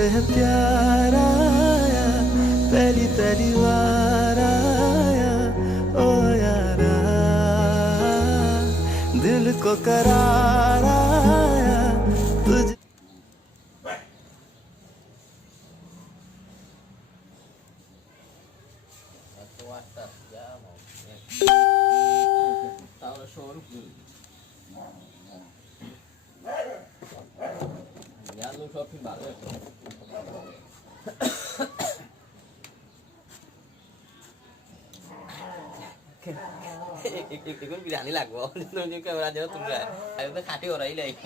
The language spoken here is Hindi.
तुझसे है प्यार आया, पहली पहली बार आया ओ यारा, दिल को करार आया तुझ Ikut bilang ni lagu, nunjuk kamera jauh tu kan. Ayo tu kati orang ini.